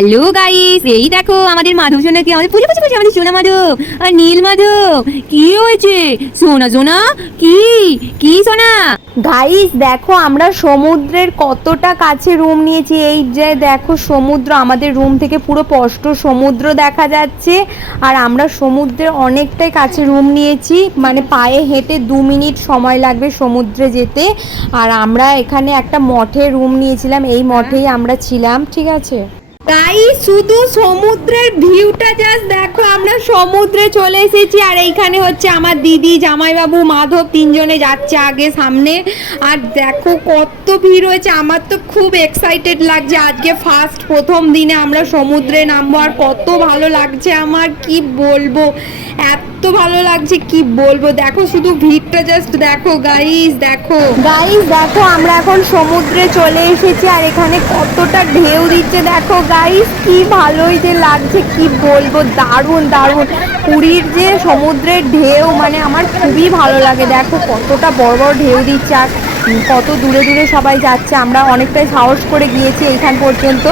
Hello guys, এই দেখো আমাদের মাধব সোনাকে, আমাদের পুজো পুজো পুজো আমাদের সোনা মাধব আর নীল মাধব। কি হয়েছে সোনা সোনা? কি কি সোনা? গাইস দেখো আমরা সমুদ্রের কতটা কাছে রুম নিয়েছি। এই যে দেখো সমুদ্র, আমাদের রুম থেকে পুরো স্পষ্ট সমুদ্র দেখা যাচ্ছে। আর আমরা সমুদ্রের অনেকটাই কাছে রুম নিয়েছি, মানে পায়ে হেঁটে 2 মিনিট সময় লাগবে সমুদ্রে যেতে। আর আমরা এখানে একটা মঠে রুম নিয়েছিলাম, এই মঠেই আমরা ছিলাম, ঠিক আছে। তাই শুধু সমুদ্রের ভিউটা জাস্ট দেখো, আমরা সমুদ্রে চলে এসেছি। আর এইখানে হচ্ছে আমার দিদি, জামাইবাবু, মাধব তিনজনে যাচ্ছে আগে সামনে। আর দেখো কত ভিড় হয়েছে, আমার তো খুব এক্সাইটেড লাগছে। আজকে ফার্স্ট প্রথম দিনে আমরা সমুদ্রে নামবো, আর কত ভালো লাগছে আমার, কি বলবো, এত ভালো লাগছে কি বলবো। দেখো শুধু ভিড়টা জাস্ট দেখো গাইস, দেখো আমরা এখন সমুদ্রে চলে এসেছি। আর এখানে কতটা ঢেউ দিচ্ছে দেখো গাইস, কি ভালোই যে লাগছে কি বলবো, দারুণ দারুণ। পুরীর যে সমুদ্রের ঢেউ, মানে আমার খুবই ভালো লাগে। দেখো কতটা বড় বড় ঢেউ দিচ্ছে, আর কত দূরে দূরে সবাই যাচ্ছে। আমরা অনেকটাই সাহস করে গিয়েছি এইখান পর্যন্ত,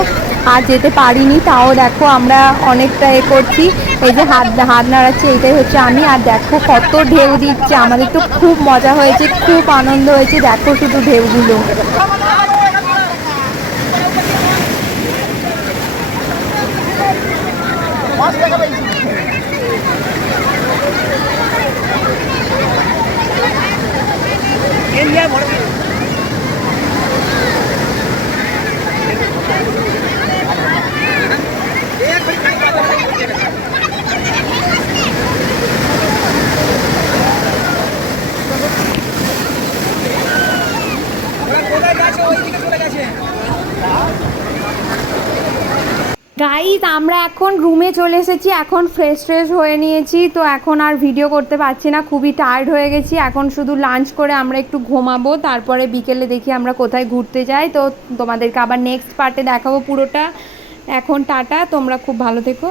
আর যেতে পারিনি, তাও দেখো আমরা অনেকটা করছি। এই যে হাত হাত নাড়াচ্ছি, এইটাই হচ্ছে আমি। আর দেখো কত ঢেউ দিচ্ছে, আমাদের তো খুব মজা হয়েছে, খুব আনন্দ হয়েছে। দেখো শুধু ঢেউগুলো। গাইস আমরা এখন রুমে চলে এসেছি, এখন ফ্রেশ হয়ে নিয়েছি। তো এখন আর ভিডিও করতে পারছি না, খুবই টায়ার্ড হয়ে গেছি। এখন শুধু লাঞ্চ করে আমরা একটু ঘুমাবো, তারপরে বিকেলে দেখি আমরা কোথায় ঘুরতে যাই। তো তোমাদেরকে আবার নেক্সট পার্টে দেখাবো পুরোটা। এখন টাটা, তোমরা খুব ভালো থেকো।